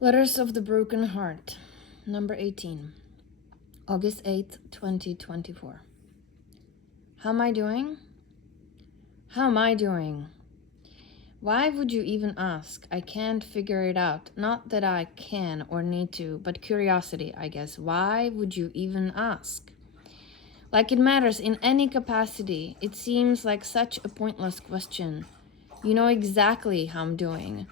Letters of the Broken Heart, number 18, August 8th, 2024. How am I doing? How am I doing? Why would you even ask? I can't figure it out. Not that I can or need to, but curiosity, I guess. Why would you even ask? Like it matters in any capacity. It seems like such a pointless question. You know exactly how I'm doing.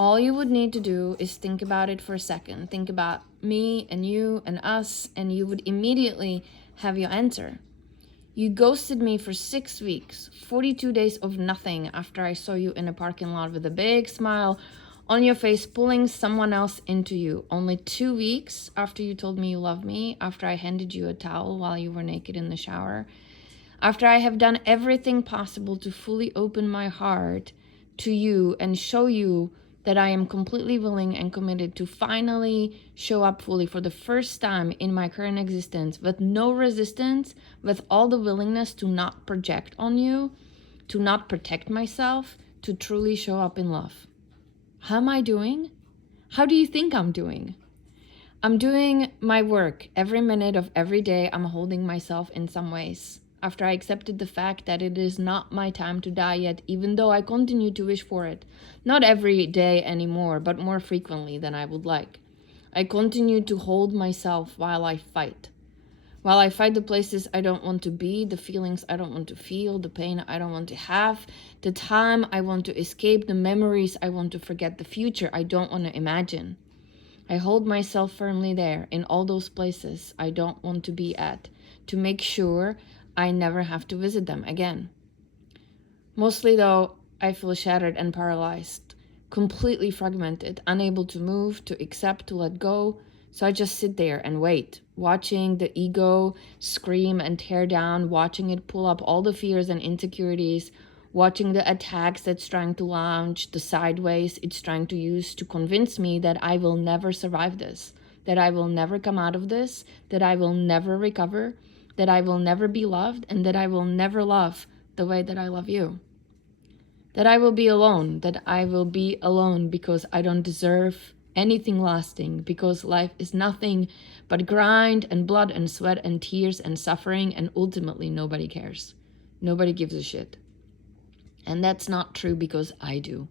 All you would need to do is think about it for a second. Think about me and you and us, and you would immediately have your answer. You ghosted me for 6 weeks, 42 days of nothing after I saw you in a parking lot with a big smile on your face, pulling someone else into you. Only 2 weeks after you told me you love me, after I handed you a towel while you were naked in the shower, after I have done everything possible to fully open my heart to you and show you that I am completely willing and committed to finally show up fully for the first time in my current existence with no resistance, with all the willingness to not project on you, to not protect myself, to truly show up in love. How am I doing? How do you think I'm doing? I'm doing my work. Every minute of every day, I'm holding myself in some ways. After I accepted the fact that it is not my time to die yet, even though I continue to wish for it. Not every day anymore, but more frequently than I would like. I continue to hold myself while I fight. While I fight the places I don't want to be, the feelings I don't want to feel, the pain I don't want to have, the time I want to escape, the memories I want to forget, the future I don't want to imagine. I hold myself firmly there in all those places I don't want to be at to make sure I never have to visit them again. Mostly though, I feel shattered and paralyzed, completely fragmented, unable to move, to accept, to let go. So I just sit there and wait, watching the ego scream and tear down, watching it pull up all the fears and insecurities, watching the attacks that's trying to launch, the sideways it's trying to use to convince me that I will never survive this, that I will never come out of this, that I will never recover, that I will never be loved, and that I will never love the way that I love you. That I will be alone, that I will be alone because I don't deserve anything lasting, because life is nothing but grind and blood and sweat and tears and suffering, and ultimately nobody cares. Nobody gives a shit. And that's not true because I do.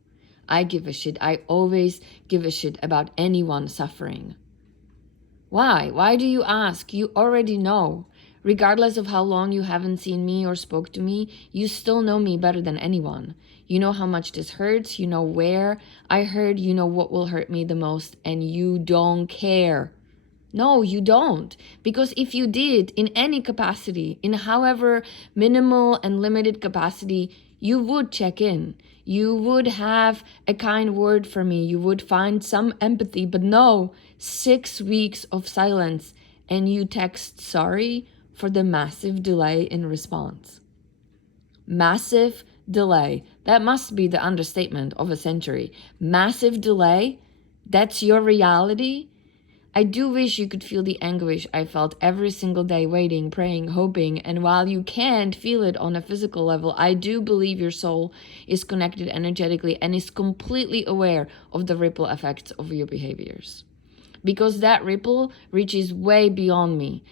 I give a shit. I always give a shit about anyone suffering. Why? Why do you ask? You already know. Regardless of how long you haven't seen me or spoke to me, you still know me better than anyone. You know how much this hurts. You know where I hurt. You know what will hurt me the most. And you don't care. No, you don't. Because if you did, in any capacity, in however minimal and limited capacity, you would check in. You would have a kind word for me. You would find some empathy. But no, 6 weeks of silence and you text sorry for the massive delay in response. Massive delay. That must be the understatement of a century. Massive delay? That's your reality? I do wish you could feel the anguish I felt every single day, waiting, praying, hoping, and while you can't feel it on a physical level, I do believe your soul is connected energetically and is completely aware of the ripple effects of your behaviors. Because that ripple reaches way beyond me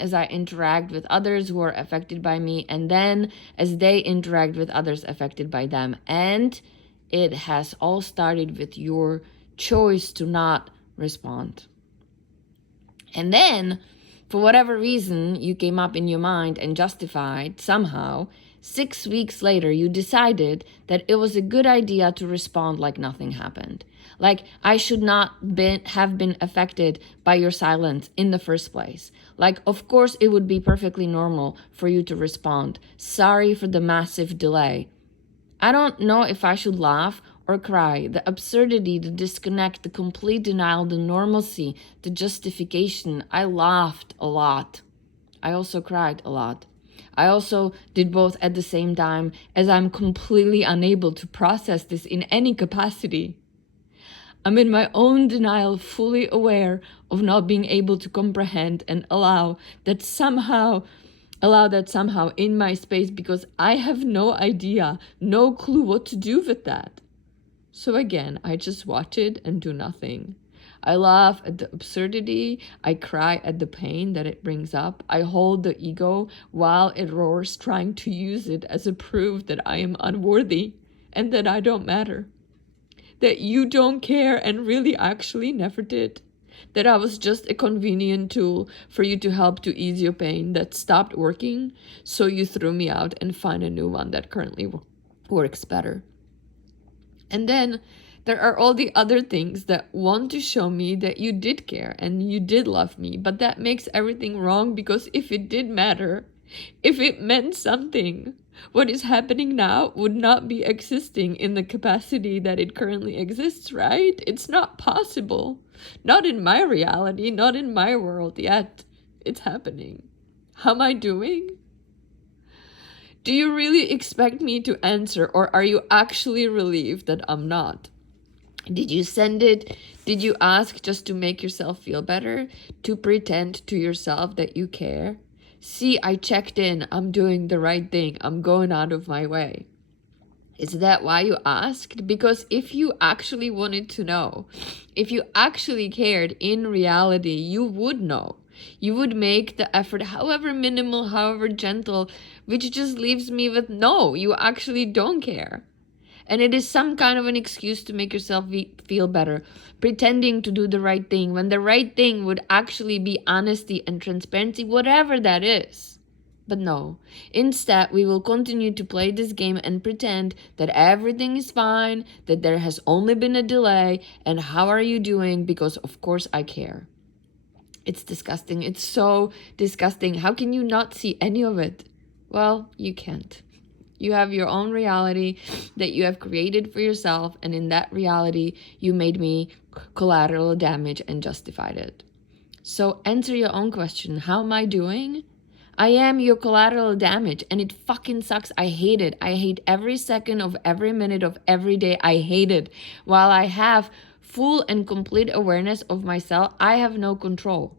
as I interact with others who are affected by me, and then as they interact with others affected by them. And it has all started with your choice to not respond. And then, for whatever reason you came up in your mind and justified somehow, 6 weeks later you decided that it was a good idea to respond like nothing happened. Like I should not have been affected by your silence in the first place. Like, of course it would be perfectly normal for you to respond. Sorry for the massive delay. I don't know if I should laugh or cry. The absurdity, the disconnect, the complete denial, the normalcy, the justification. I laughed a lot. I also cried a lot. I also did both at the same time, as I'm completely unable to process this in any capacity. I'm in my own denial, fully aware of not being able to comprehend and allow that somehow in my space, because I have no idea, no clue what to do with that. So again, I just watch it and do nothing. I laugh at the absurdity. I cry at the pain that it brings up. I hold the ego while it roars, trying to use it as a proof that I am unworthy and that I don't matter. That you don't care and really actually never did. That I was just a convenient tool for you to help to ease your pain that stopped working, so you threw me out and find a new one that currently works better. And then there are all the other things that want to show me that you did care and you did love me, but that makes everything wrong, because if it did matter, if it meant something, what is happening now would not be existing in the capacity that it currently exists, right? It's not possible. Not in my reality, not in my world yet. It's happening. How am I doing? Do you really expect me to answer, or are you actually relieved that I'm not? Did you send it? Did you ask just to make yourself feel better? To pretend to yourself that you care? See, I checked in. I'm doing the right thing. I'm going out of my way. Is that why you asked? Because if you actually wanted to know, if you actually cared in reality, you would know. You would make the effort, however minimal, however gentle, which just leaves me with no, you actually don't care. And it is some kind of an excuse to make yourself feel better, pretending to do the right thing when the right thing would actually be honesty and transparency, whatever that is. But no, instead we will continue to play this game and pretend that everything is fine, that there has only been a delay, and how are you doing, because of course I care. It's disgusting. It's so disgusting. How can you not see any of it? Well, you can't. You have your own reality that you have created for yourself, and in that reality, you made me collateral damage and justified it. So answer your own question. How am I doing? I am your collateral damage, and it fucking sucks. I hate it. I hate every second of every minute of every day. I hate it. While I have full and complete awareness of myself, I have no control.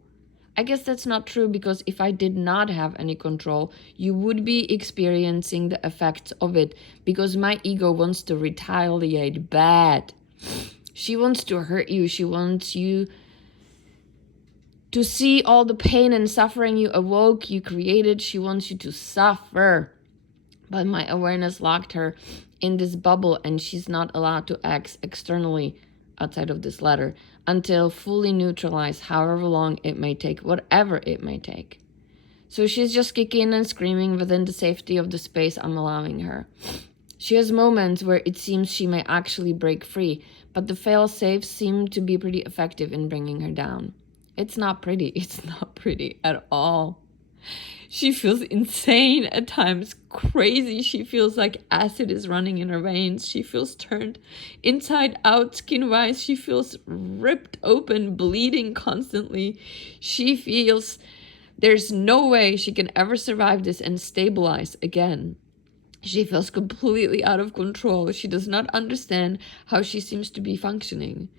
I guess that's not true, because if I did not have any control, you would be experiencing the effects of it, because my ego wants to retaliate bad. She wants to hurt you. She wants you to see all the pain and suffering you awoke, you created. She wants you to suffer. But my awareness locked her in this bubble, and she's not allowed to act externally outside of this letter until fully neutralized, however long it may take, whatever it may take. So she's just kicking and screaming within the safety of the space I'm allowing her. She has moments where it seems she may actually break free, but the fail-safes seem to be pretty effective in bringing her down. It's not pretty. It's not pretty at all. She feels insane at times, crazy. She feels like acid is running in her veins. She feels turned inside out skin-wise. She feels ripped open, bleeding constantly. She feels there's no way she can ever survive this and stabilize again. She feels completely out of control. She does not understand how she seems to be functioning.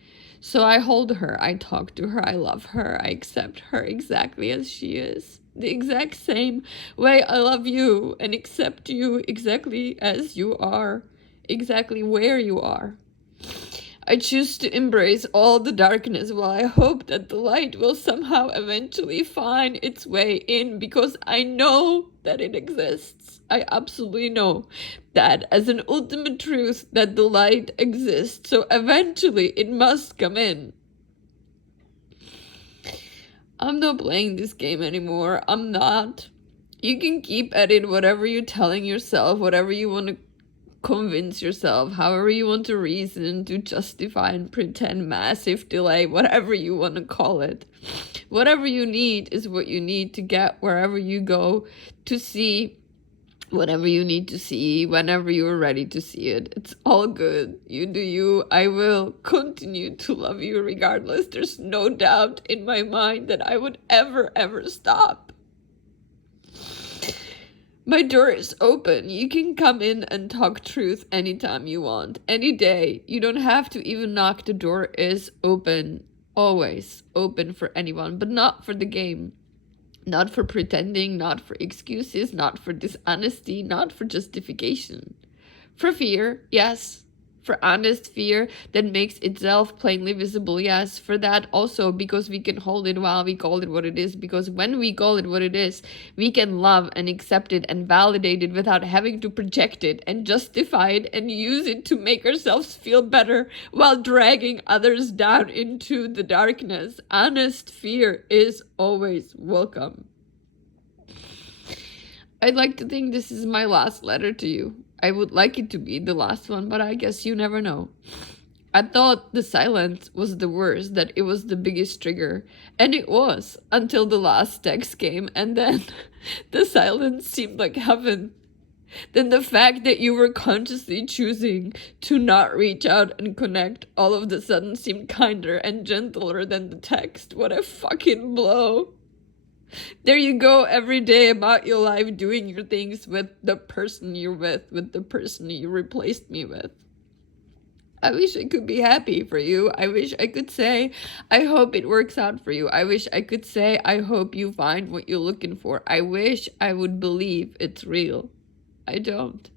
So I hold her, I talk to her, I love her, I accept her exactly as she is. The exact same way I love you and accept you exactly as you are, exactly where you are. I choose to embrace all the darkness while I hope that the light will somehow eventually find its way in, because I know that it exists. I absolutely know that as an ultimate truth, that the light exists. So eventually it must come in. I'm not playing this game anymore. I'm not. You can keep at it, whatever you're telling yourself, whatever you want to convince yourself, however you want to reason, to justify and pretend massive delay, whatever you want to call it. Whatever you need is what you need to get wherever you go, to see whatever you need to see, whenever you're ready to see it. It's all good. You do you. I will continue to love you regardless. There's no doubt in my mind that I would ever stop. My door is open. You can come in and talk truth anytime you want, any day. You don't have to even knock. The door is open, always open for anyone, but not for the game. Not for pretending, not for excuses, not for dishonesty, not for justification. For fear, yes. For honest fear that makes itself plainly visible, yes. For that also, because we can hold it while we call it what it is. Because when we call it what it is, we can love and accept it and validate it without having to project it and justify it and use it to make ourselves feel better while dragging others down into the darkness. Honest fear is always welcome. I'd like to think this is my last letter to you. I would like it to be the last one, but I guess you never know. I thought the silence was the worst, that it was the biggest trigger. And it was, until the last text came, and then the silence seemed like heaven. Then the fact that you were consciously choosing to not reach out and connect all of a sudden seemed kinder and gentler than the text. What a fucking blow. There you go, every day about your life, doing your things with the person you're with the person you replaced me with. I wish I could be happy for you. I wish I could say, I hope it works out for you. I wish I could say, I hope you find what you're looking for. I wish I would believe it's real. I don't.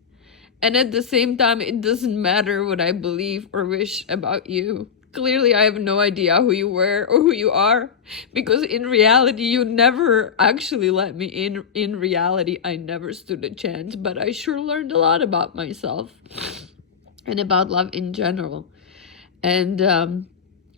And at the same time, it doesn't matter what I believe or wish about you. Clearly, I have no idea who you were or who you are, because in reality, you never actually let me in. In reality, I never stood a chance, but I sure learned a lot about myself and about love in general. And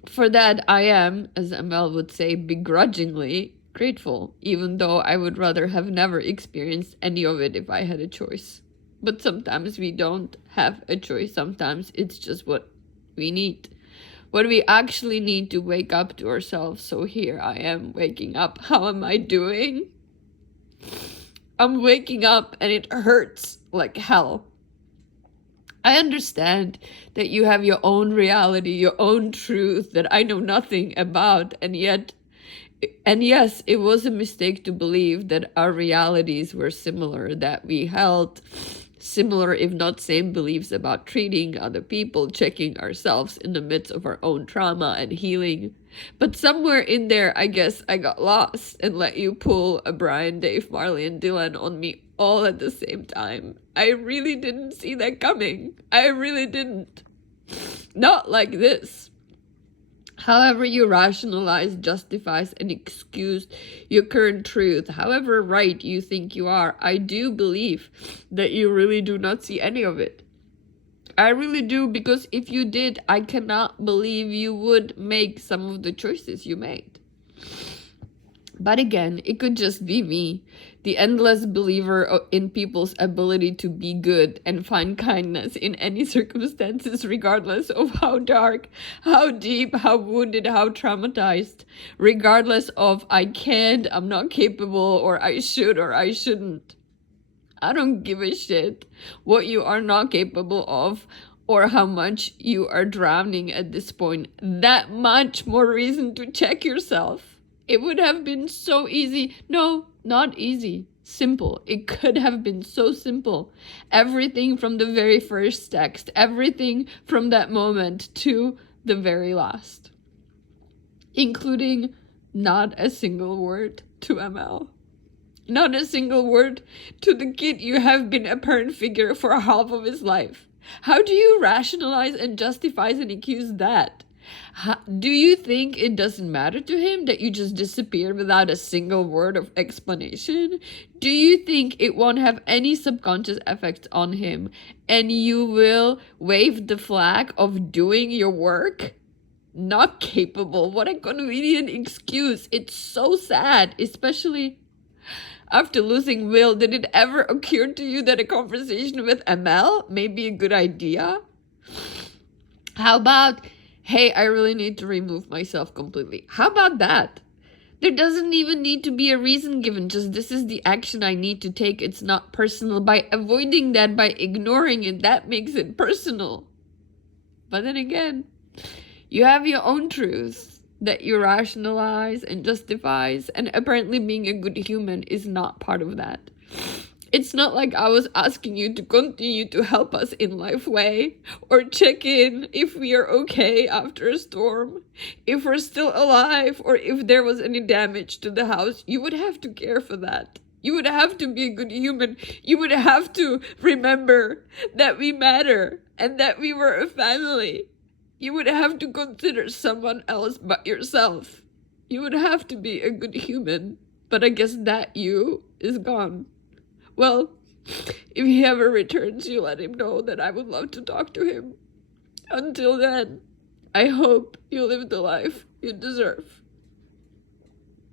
for that, I am, as Amel would say, begrudgingly grateful, even though I would rather have never experienced any of it if I had a choice. But sometimes we don't have a choice. Sometimes it's just what we need. What we actually need to wake up to ourselves. So here I am waking up. How am I doing? I'm waking up and it hurts like hell. I understand that you have your own reality, your own truth that I know nothing about, and yes, it was a mistake to believe that our realities were similar, that we held similar, if not same, beliefs about treating other people, checking ourselves in the midst of our own trauma and healing. But somewhere in there, I guess I got lost and let you pull a Brian, Dave, Marley, and Dylan on me all at the same time. I really didn't see that coming. I really didn't. Not like this. However you rationalize, justifies, and excuse your current truth, however right you think you are, I do believe that you really do not see any of it. I really do, because if you did, I cannot believe you would make some of the choices you made. But again, it could just be me, the endless believer in people's ability to be good and find kindness in any circumstances, regardless of how dark, how deep, how wounded, how traumatized, regardless of I can't, I'm not capable, or I should or I shouldn't. I don't give a shit what you are not capable of or how much you are drowning at this point. That much more reason to check yourself. It would have been so easy. No, not easy. Simple. It could have been so simple. Everything from the very first text, everything from that moment to the very last. Including not a single word to ML. Not a single word to the kid you have been a parent figure for half of his life. How do you rationalize and justify and accuse that? Do you think it doesn't matter to him that you just disappeared without a single word of explanation? Do you think it won't have any subconscious effects on him and you will wave the flag of doing your work? Not capable. What a convenient excuse. It's so sad, especially after losing Will. Did it ever occur to you that a conversation with ML may be a good idea? How about, hey, I really need to remove myself completely. How about that? There doesn't even need to be a reason given. Just this is the action I need to take. It's not personal. By avoiding that, by ignoring it, that makes it personal. But then again, you have your own truths that you rationalize and justifies. And apparently being a good human is not part of that. It's not like I was asking you to continue to help us in life way or check in if we are okay after a storm, if we're still alive, or if there was any damage to the house. You would have to care for that. You would have to be a good human. You would have to remember that we matter. and that we were a family. You would have to consider someone else but yourself. You would have to be a good human, but I guess that you is gone. Well, if he ever returns, you let him know that I would love to talk to him. Until then, I hope you live the life you deserve.